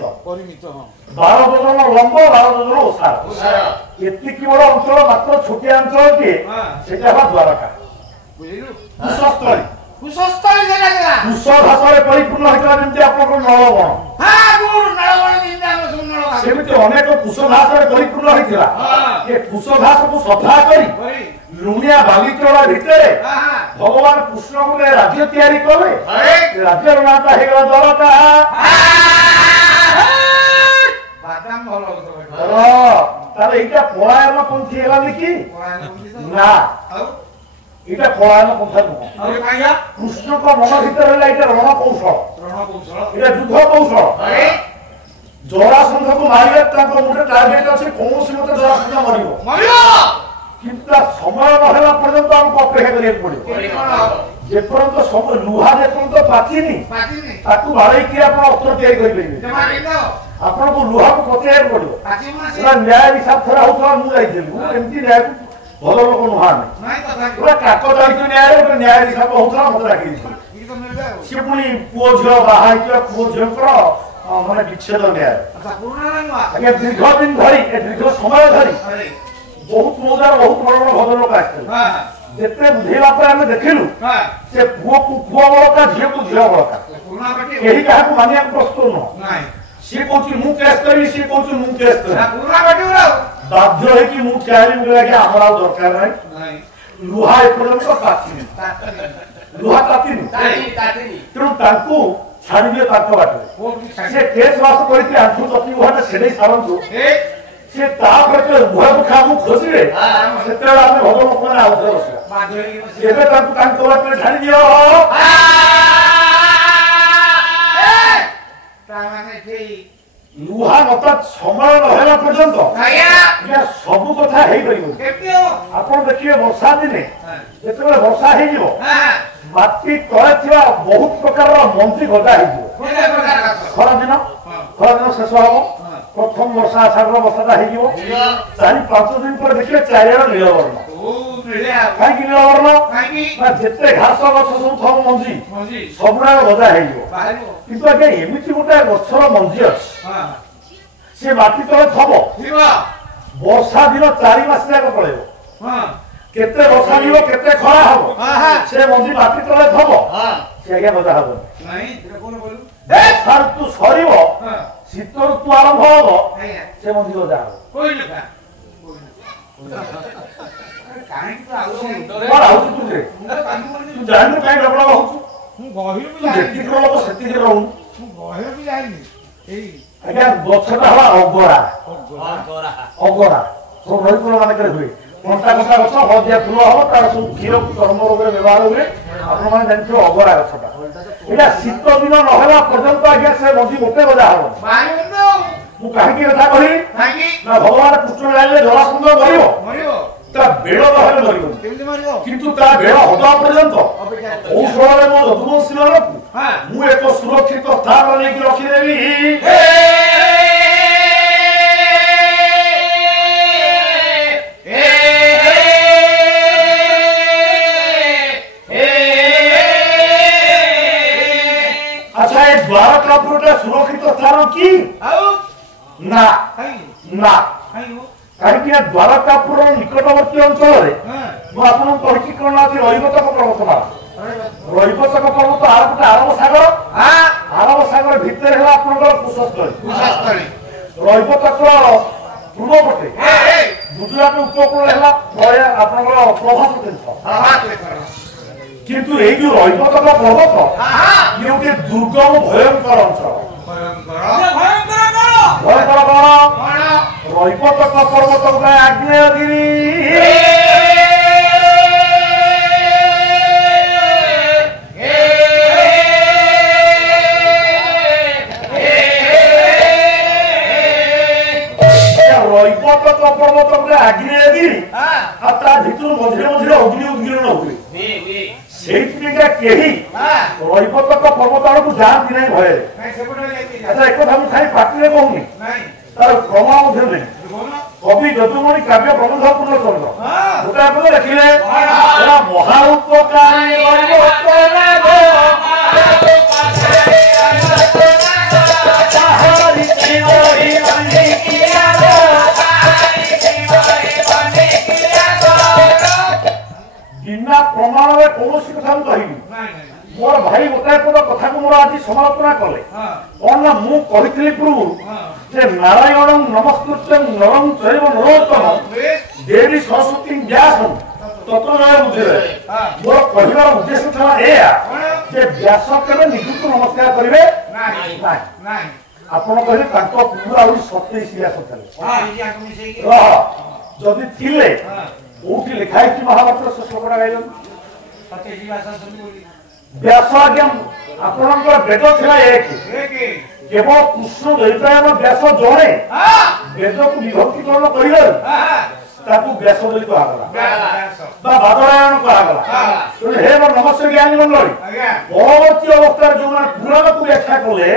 12 ଯୋଜନ ଲମ୍ବ 12 ଯୋଜନ ଓସାର ଏତିକି ବଡ ଅଞ୍ଚଳ ମାତ୍ର ଛୋଟିଆ ଅଞ୍ଚଳଟିଏ ସେଟା ହେଲା ଦ୍ୱାରକା କୁଶ ଭାଷାରେ ପରିପୂର୍ଣ୍ଣ ହେଇଥିଲା ଯେମିତି ଆପଣଙ୍କର ନଳବଣ ସେମିତି ଅନେକ କୁଶ ଭାଷାରେ ପରିପୂର୍ଣ୍ଣ ହେଇଥିଲା ଏ କୁଶ ଭାଷକୁ ସଫା କରି ଲୁଣିଆ ବାଲିଚୋଳା ଭିତରେ ଭଗବାନ କୃଷ୍ଣ ଗୋଟେ ରାଜ୍ୟ ତିଆରି କଲେ ରାଜ୍ୟର ନାଁଟା ହେଇଗଲା ଦ୍ୱାରକା তাহলে এইটা পলায়ন পন্থী হেলানি কি না এটা পলায়ন পন্থা নুহ কৃষ্ণক মন ভিতরে হলে এটা রণকৌশল এটা যুদ্ধ কৌশল জরাসন্ধକୁ ମାରିଲେ ତାଙ୍କ ଗୋଟେ ଟାର୍ଗେଟ ଅଛି କୌଣସି ମତେ ଜରାସନ୍ଧ ମରିବ କିନ୍ତୁ ତା ସମୟ ନହେଲା ପର୍ଯ୍ୟନ୍ତ ଆମକୁ ଅପେକ୍ଷା କରିବାକୁ ପଡିବ ଯେପର୍ଯ୍ୟନ୍ତ ସମୟ ଲୁହା ଯେପର୍ଯ୍ୟନ୍ତ ପାଚିନି ତାକୁ ବାଡ଼େଇକି ଆପଣ ଅସ୍ତ୍ର ତିଆରି କରିପାରିବେ ଆପଣଙ୍କୁ ଲୁହାକୁ ପଚେଇବାକୁ ପଡିବ ନ୍ୟାୟ ହିସାବ ଥରେ ହଉଥିଲା ମୁଁ ଯାଇଥିଲି ମୁଁ ଏମିତି ନ୍ୟାୟକୁ ଭଲ ଲୋକ ନୁହଁ ଆମେ ପୁରା କାକ ଦାୟିତ୍ୱ ନ୍ୟାୟରେ ଗୋଟେ ନ୍ୟାୟ ହିସାବ ହଉଥିଲା ମତେ ଡାକି ଦେଇଥିଲେ ସିଏ ପୁଣି ପୁଅ ଝିଅ ବାହା ହେଇଥିବା ପୁଅ ଝିଅଙ୍କର ମାନେ ବିଚ୍ଛେଦ ନ୍ୟାୟ ଆଜ୍ଞା ଦୀର୍ଘ ଦିନ ଧରି ଦୀର୍ଘ ସମୟ ଧରି ବହୁତ ମୌଜାର ବହୁତ ବଡ ବଡ ଭଦ୍ରଲୋକ ଆସିଥିଲେ ଯେତେ ବୁଝେଇବା ପରେ ଆମେ ଦେଖିଲୁ ସେ ପୁଅକୁ ପୁଅ ବଳକା ଝିଅକୁ ଝିଅ ବଳକା କେହି କାହାକୁ ମାନିବାକୁ ପ୍ରସ୍ତୁତ ନୁହଁ ସିଏ କହୁଛି ମୁଁ କେସ୍ କରିବି ସିଏ କହୁଛି ମୁଁ କେସ୍ କରିବି ବାଧ୍ୟ ହେଇକି ମୁଁ ଚାହିଁବି ଆଜ୍ଞା ଆମର ଆଉ ଦରକାର ନାହିଁ ଲୁହା ଏପର୍ଯ୍ୟନ୍ତ ତାତିନି ଲୁହା ତାତିନି ତେଣୁ ତାଙ୍କୁ ଛାଡ଼ିଦିଏ ତାଙ୍କ ବାଟରେ ସେ କେସ୍ ବାସ କରିକି ଆଣ୍ଠୁ ତପି ଉହାଟା ସେଠେଇ ସାରନ୍ତୁ ସେ ତାପରେ ଉଭୟକୁ ଖାଇବାକୁ ଖୋଜିବେ ସେତେବେଳେ ଆମେ ଭଲ ଲୋକମାନେ ଆଉ ଥରେ ବସିବା ଏବେ ତାଙ୍କୁ ତାଙ୍କ ବାଟରେ ଛାଡ଼ିଦିଅ ଲୁହା ମତ ସମୟ ନହେଲା ପର୍ଯ୍ୟନ୍ତ ସବୁ କଥା ହେଇପାରିବ ଆପଣ ଦେଖିବେ ବର୍ଷା ଦିନେ ଯେତେବେଳେ ବର୍ଷା ହେଇଯିବ ମାଟି ତଳେ ଥିବା ବହୁତ ପ୍ରକାରର ମଞ୍ଜି ଗଜା ହେଇଯିବ ଖରାଦିନ ଶେଷ ହବ ପ୍ରଥମ ବର୍ଷା ଆଷାଢର ବର୍ଷାଟା ହେଇଯିବ 4-5 ଦିନ ପରେ ଦେଖିବେ ଚାରିଆଡେ ନୀଳବର୍ଣ୍ଣ କାହିଁକି ନୀଳବର୍ଣ୍ଣ ନା ଯେତେ ଘାସ ଗଛ ସବୁ ଥବ ମଞ୍ଜି ସବୁଗୁଡାକ ଗଜା ହେଇଯିବ କିନ୍ତୁ ଆଜ୍ଞା ଏମିତି ଗୋଟେ ଗଛର ମଞ୍ଜି ଅଛି ସେ ମାଟି ତଳେ ଥବ ବର୍ଷା ଦିନ 4 ମାସ ଯାକ ପଳେଇବ କେତେ ବର୍ଷା ଯିବ କେତେ ଖରା ହବ ସେ ମଞ୍ଜି ମାଟି ତଳେ ଥବ ସେ ଆଜ୍ଞା ଗଜା ହବନି ବର୍ଷା ଋତୁ ସରିବ ଶୀତ ଋତୁ ଆରମ୍ଭ ହବ ସେ ମଞ୍ଜି ଗଜା ହବ ଜାଣିନୁ କାହିଁ ଡବଳ ହଉଛୁ ଯେତିକି ଲୋକ ସେତିକି ରହୁନୁ ଆଜ୍ଞା ଗଛଟା ହେଲା ଅଗରା ସବୁ ନଈକୂଳ ମାନଙ୍କରେ ହୁଏ କଣ୍ଟା କଣ୍ଟା ଗଛ ହଳଦିଆ ଫୁଲ ହବ ତାର ସବୁ କ୍ଷୀର ଚର୍ମ ରୋଗରେ ବ୍ୟବହାର ହୁଏ ଆପଣମାନେ ଜାଣିଥିବେ ଅଗରା ଗଛଟା ଏଇଟା ଶୀତ ଦିନ ନହେଲା ପର୍ଯ୍ୟନ୍ତ ଆଜ୍ଞା ସେ ମଞ୍ଜି ଗୋଟେ ଗଜା ହବ ମୁଁ କାହିଁକି କଥା କହିବି ନା ଭଗବାନ କୃଷ୍ଣ ଜାଣିଲେ ଜରାସନ୍ଧ ମରିବ ତା ବେଳ ନହେଲେ ମରିବନି କିନ୍ତୁ ତା ବେଳ ହବା ପର୍ଯ୍ୟନ୍ତ କୌଶଳରେ ମୋ ଯଦୁବଂଶୀ ମାନଙ୍କୁ ମୁଁ ଏକ ସୁରକ୍ଷିତ ସ୍ଥାନ ନେଇକି ରଖିଦେବି আচ্ছা এই দ্বারকাপুরটা সুরক্ষিত স্থান কি না না কারণ দ্বারকাপুর নিকটবর্তী অঞ্চলের মু আপনার কহিছি কোন আছে রৈবতক পর্বতমালা রৈবতক পর্বত আর গোটে আরব সাগর ভিতরে হল আপনার কুশস্থলী রৈবতক পূর্বপটে গুজরাট উপকূল হল আপনার প্রভাব তীর্থ কিন্তু এই যে রৈবতক পর্বত ইয়ে গোটে দুর্গম ভয়ঙ্কর অঞ্চল ভয়ঙ্কর কଣ রৈবতক পর্বত গোটাଏ আগ্নেয়গিরি রৈবতক পর্বত গোটাଏ আগ্নেয়গিরি আর তা ভিতর মঝিরে মঝিরে অগ্নি উদ্গীরণ ହୁଏ সেইটিকা কেহি রৈবতক পর্বত আড়କୁ যাଆନ୍ତି ନାହିଁ ଭୟରେ আচ্ছা একথা ମୁଁ ଖାଲି ପାଟିରେ କହୁନି ତାର ପ୍ରମାଣ ମଧ୍ୟ ଦେବି କବି ଯଦୁମଣି କାବ୍ୟ ପ୍ରବନ୍ଧ ପୂର୍ଣ୍ଣଚନ୍ଦ୍ର ଗୋଟେ ଆପଣ ଦେଖିଲେ ମହା ଉପକାରୀ বিনা প্রমাণরে কৌশি কথা মু কহিবি মোর ভাই গোটাଏ পদ কথাକୁ ମୋର ଆଜି ସମାଲୋଚନା କଲେ କଣ ନା ମୁଁ କହିଥିଲି ପୂର୍ବରୁ ଯେ ନାରାୟଣ ନମସ୍କୃତ୍ୟଂ ନରଂ ଚୈବ ନରୋତ୍ତମ ଦେବୀ ସରସ୍ୱତୀ ବ୍ୟାସଂ ତତ୍ତ୍ୱଜୟ ବୁଝିବେ ମୋର କହିବାର ଉଦ୍ଦେଶ୍ୟ ଥିଲା ଏଇଆ ଯେ ବ୍ୟାସ କେବେ ନିଜକୁ ନମସ୍କାର କରିବେ ନାହିଁ ଆପଣ କହିଲେ ତାଙ୍କ ପୂର୍ବ ଆହୁରି 27 ବ୍ୟାସ ଥିଲେ ଯଦି ଥିଲେ କୋଉଠି ଲେଖା ହେଇଛି ମହାଭାରତର ସେ ଶ୍ଲୋକଟା ଗାଇଲେନି ବ୍ୟାସ ଆଜ୍ଞା ଆପଣଙ୍କର ବେଦ ଥିଲା ଏକ କେବଳ କୃଷ୍ଣ ଦୈପାୟନ ବ୍ୟାସ ଜଣେ ବେଦକୁ ବିଭକ୍ତିକରଣ କରିବାରୁ ତାକୁ ବ୍ୟାସ ବୋଲି କୁହାଗଲା ବା ବାଦରାୟଣ କୁହାଗଲା ତେଣୁ ହେ ମୋର ନମସ୍ୟ ଜ୍ଞାନୀ ମଣ୍ଡଳୀ ପରବର୍ତ୍ତୀ ଅବସ୍ଥାରେ ଯୋଉମାନେ ପୁରାଣକୁ ବ୍ୟାଖ୍ୟା କଲେ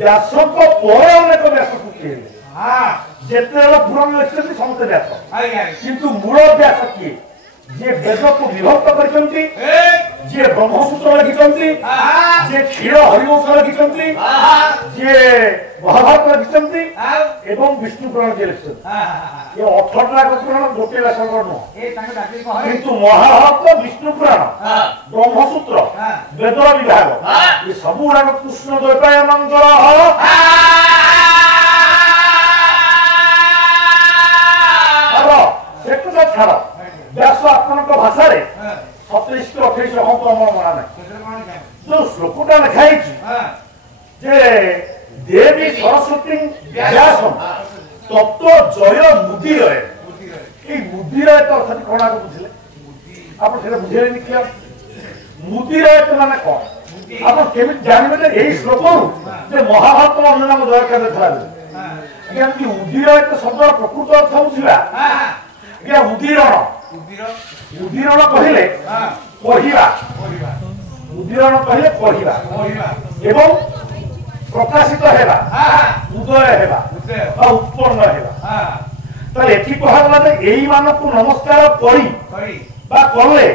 ବ୍ୟାସଙ୍କ ପରେ ଅନେକ ବ୍ୟାସ ସୃଷ୍ଟି ହେଲେ ଯେତେବେଳେ ପୁରାଣ ଲେଖିଛନ୍ତି ସମସ୍ତେ ବ୍ୟାସ କିନ୍ତୁ ମୂଳ ବ୍ୟାସ କିଏ ଯିଏ ବେଦକୁ ବିଭକ୍ତ କରିଛନ୍ତି ଯିଏ ବ୍ରହ୍ମସୂତ୍ର ଲେଖିଛନ୍ତି ଯିଏ କ୍ଷୀର ହରିବଂଶ ଲେଖିଛନ୍ତି ଯିଏ ମହାଭାରତ ଲେଖିଛନ୍ତି ଏବଂ ବିଷ୍ଣୁ ପୁରାଣ ଯିଏ ଲେଖିଛନ୍ତି ଏ 18ଟା ପୁରାଣ ଗୋଟିଏ ବ୍ୟାସଙ୍କର ନୁହଁ କିନ୍ତୁ ମହାଭାରତ ବିଷ୍ଣୁ ପୁରାଣ ବ୍ରହ୍ମସୂତ୍ର ବେଦର ବିଭାଗ ଏ ସବୁ ଗୁଡାକ କୃଷ୍ଣ ଦ୍ୱୈପାୟନଙ୍କର ସେ କଥା ଛାଡ ବ୍ୟାସ ଆପଣଙ୍କ ଭାଷାରେ 27 କି 28 ହବ ଆମର ମନା ନାହିଁ ଯୋଉ ଶ୍ଲୋକଟା ଲେଖା ହେଇଛି ଯେ ଦେବୀ ସରସ୍ୱତୀ ବ୍ୟାସ ତତ୍ତ୍ୱ ଜୟ ମୁଦିର এই মুদিরায় তো অর্থাৎ কোন আগে বুঝলে আপনি সেটা বুঝেলেনি কি মুদিরায় তো মানে কোন আপনি কেমিতি জানিবে যে এই শ্লোকରୁ যে মহাভারত অন্য নাম দরকার ଥିଲା কি উদিরায় তো শব্দর প্রকৃত অর্থ বুঝিবা উদীରଣ ଉଦୀରଣ କହିଲେ ପଢିବା ଉଦୀରଣ କହିଲେ ପଢିବା ଏବଂ ପ୍ରକାଶିତ ହେବା ଉଦୟ ହେବା ବା ଉତ୍ପନ୍ନ ହେବା ତାହେଲେ ଏଠି କୁହାଗଲା ଯେ ଏଇମାନଙ୍କୁ ନମସ୍କାର କରି ବା କଲେ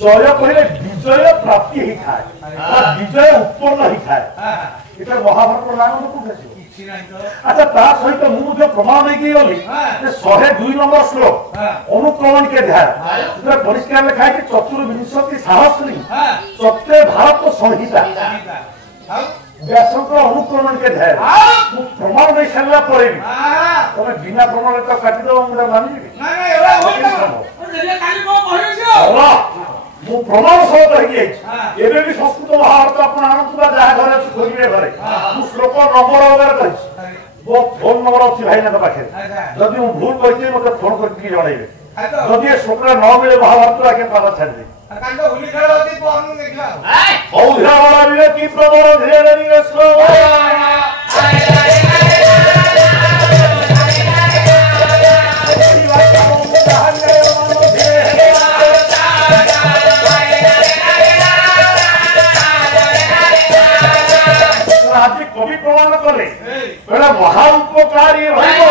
ଜୟ କହିଲେ ବିଜୟ ପ୍ରାପ୍ତି ହେଇଥାଏ ବା ବିଜୟ ଉତ୍ପନ୍ନ ହେଇଥାଏ এটা মহাভারত নাম কোথায় ছিল আচ্ছা তার সহিত মু যে প্রমাণ নেই গলি যে 102 নম্বর শ্লোক অনুক্রমণিকে ধ্যান এটা পরিষ্কার লেখা আছে চতুর্বিংশতি সহস্রী সত্যে ভারত সংহিতা ব্যাসঙ্কর অনুক্রমণিকে ধ্যান মু প্রমাণ দেই সারলা পরে তুমি বিনা প্রমাণে তো কাটি দেব আমরা মানিবি না না এরা হইতো যদি কালি কো কইছো মু প্রমাণ সহিত হই যাইছি এবে বি সংস্কৃত মহাভারত আপন আনন্দবা যাহা ঘরে আছে খোঁজিবে ঘরে মু শ্লোক নম্বর ওভার কইছি वो फोन नंबर अच्छी भाई ना पाखे जदि मु भूल कहिते मते फोन करके जणाइबे जदि ए श्लोकरा न मिले महाभारत आके पाला छाड़ दे कांड होली खेल होती फोन देखला औधा वाला बिले की प्रबल धीरे धीरे स्लो कवि प्रमाण कले महाउपकारी रहिबो